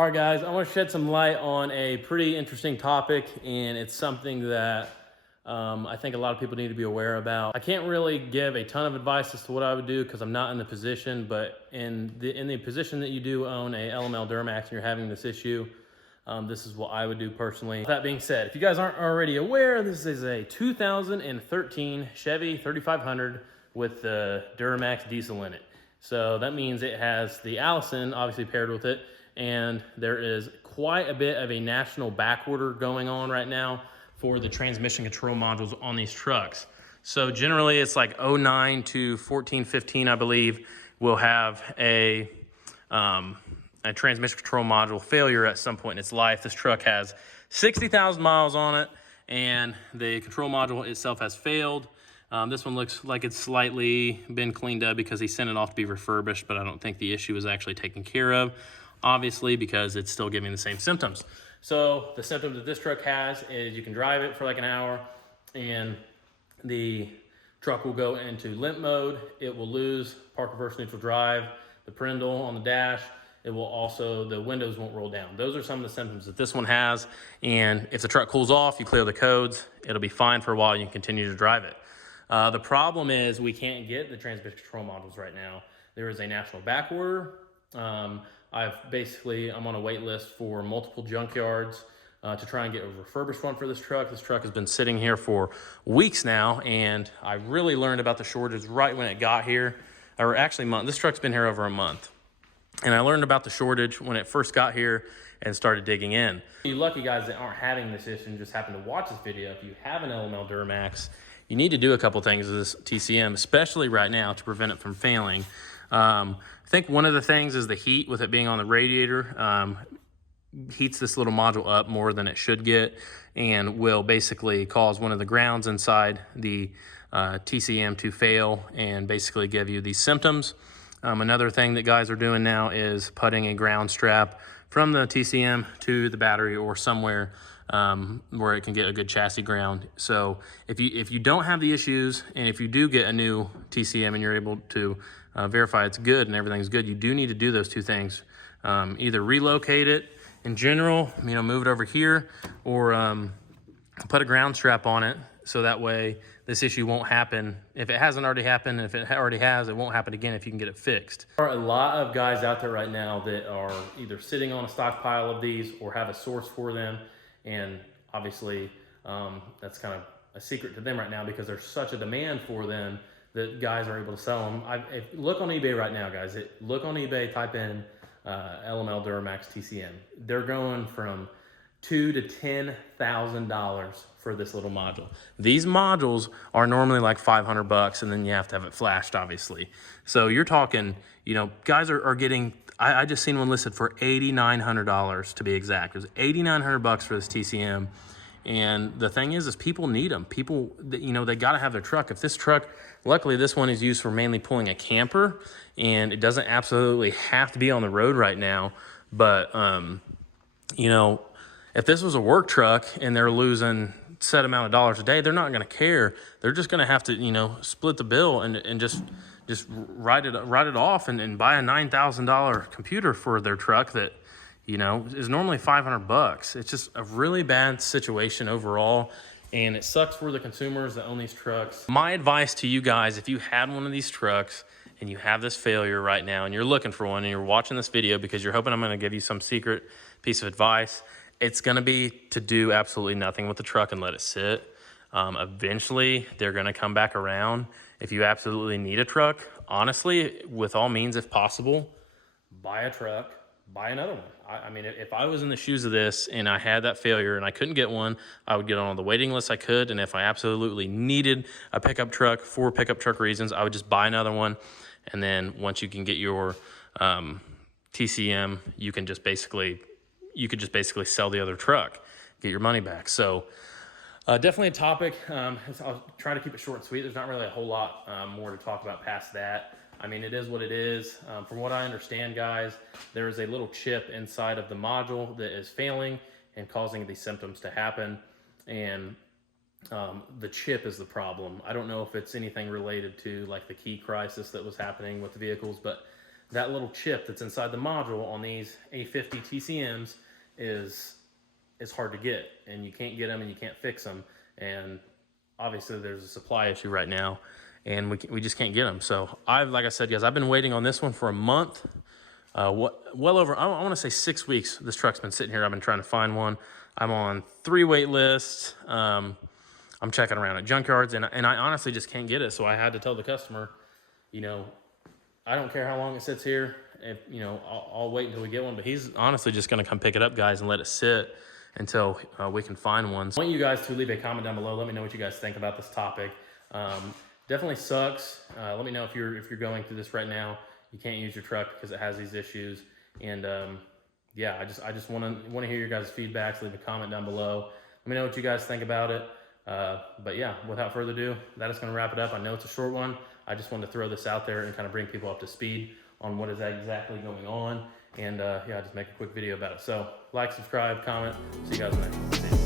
All right, guys, I want to shed some light on a pretty interesting topic, and it's something that I think a lot of people need to be aware about. I can't really give a ton of advice as to what I would do because I'm not in the position, but in the position that you do own a LML Duramax and you're having this issue, this is what I would do personally. That being said, if you guys aren't already aware, this is a 2013 Chevy 3500 with the Duramax diesel in it. So that means it has the Allison obviously paired with it, and there is quite a bit of a national back order going on right now for the transmission control modules on these trucks. So generally it's like 09 to 14, 15, I believe, will have a transmission control module failure at some point in its life. This truck has 60,000 miles on it, and the control module itself has failed. This one looks like it's slightly been cleaned up because he sent it off to be refurbished, but I don't think the issue is actually taken care of, obviously, because it's still giving the same symptoms. So the symptoms that this truck has is you can drive it for like an hour and the truck will go into limp mode. It will lose park reverse neutral drive, the brindle on the dash. It will also, the windows won't roll down. Those are some of the symptoms that this one has. And if the truck cools off, you clear the codes, it'll be fine for a while. You can continue to drive it. The problem is we can't get the transmission control modules right now. There is a national back order. I'm on a wait list for multiple junkyards to try and get a refurbished one for this truck. This truck has been sitting here for weeks now, and I really learned about the shortage right when it got here, or actually this truck's been here over a month. And I learned about the shortage when it first got here and started digging in. You lucky guys that aren't having this issue and just happen to watch this video. If you have an LML Duramax, you need to do a couple things with this TCM, especially right now, to prevent it from failing. I think one of the things is the heat with it being on the radiator. Heats this little module up more than it should get and will basically cause one of the grounds inside the TCM to fail and basically give you these symptoms. Another thing that guys are doing now is putting a ground strap from the TCM to the battery or somewhere where it can get a good chassis ground. So if you don't have the issues, and if you do get a new TCM and you're able to verify it's good and everything's good, you do need to do those two things. Either relocate it in general, move it over here, or put a ground strap on it so that way this issue won't happen. If it hasn't already happened, if it already has, it won't happen again if you can get it fixed. There are a lot of guys out there right now that are either sitting on a stockpile of these or have a source for them. And obviously that's kind of a secret to them right now because there's such a demand for them that guys are able to sell them. Look on eBay right now, guys. Look on eBay, type in LML Duramax TCM. They're going from $2,000 to $10,000 for this little module. These modules are normally like $500, and then you have to have it flashed, obviously. So you're talking, guys are getting. I just seen one listed for $8,900 to be exact. It was $8,900 for this TCM. And the thing is people need them. People, they got to have their truck. If this truck, luckily this one is used for mainly pulling a camper, and it doesn't absolutely have to be on the road right now. But, if this was a work truck and they're losing set amount of dollars a day, they're not going to care. They're just going to have to, split the bill and just write it off and buy a $9,000 computer for their truck that, is normally $500. It's just a really bad situation overall, and it sucks for the consumers that own these trucks. My advice to you guys, if you had one of these trucks and you have this failure right now and you're looking for one and you're watching this video because you're hoping I'm going to give you some secret piece of advice, it's going to be to do absolutely nothing with the truck and let it sit. Eventually, they're going to come back around. If you absolutely need a truck, honestly, with all means, if possible, buy a truck, buy another one. If I was in the shoes of this and I had that failure and I couldn't get one, I would get on the waiting list I could. And if I absolutely needed a pickup truck for pickup truck reasons, I would just buy another one. And then once you can get your TCM, you could just basically sell the other truck, get your money back. So definitely a topic. I'll try to keep it short and sweet. There's not really a whole lot more to talk about past that. It is what it is. From what I understand, guys, there is a little chip inside of the module that is failing and causing these symptoms to happen. And the chip is the problem. I don't know if it's anything related to like the key crisis that was happening with the vehicles, but that little chip that's inside the module on these A50 TCMs is hard to get, and you can't get them and you can't fix them. And obviously there's a supply issue right now, and we just can't get them. So like I said, guys, I've been waiting on this one for a month. Well over, I want to say 6 weeks. This truck's been sitting here. I've been trying to find one. I'm on 3 wait lists. I'm checking around at junkyards, and I honestly just can't get it. So I had to tell the customer, you know, I don't care how long it sits here. If, you know, I'll wait until we get one. But he's honestly just going to come pick it up, guys, and let it sit until we can find one. So I want you guys to leave a comment down below. Let me know what you guys think about this topic. Definitely sucks. Let me know if you're going through this right now. You can't use your truck because it has these issues. And yeah, I just want to hear your guys' feedback. So leave a comment down below. Let me know what you guys think about it. But yeah, without further ado, that is going to wrap it up. I know it's a short one. I just wanted to throw this out there and kind of bring people up to speed on what is exactly going on. And yeah, just make a quick video about it. So like, subscribe, comment. See you guys next.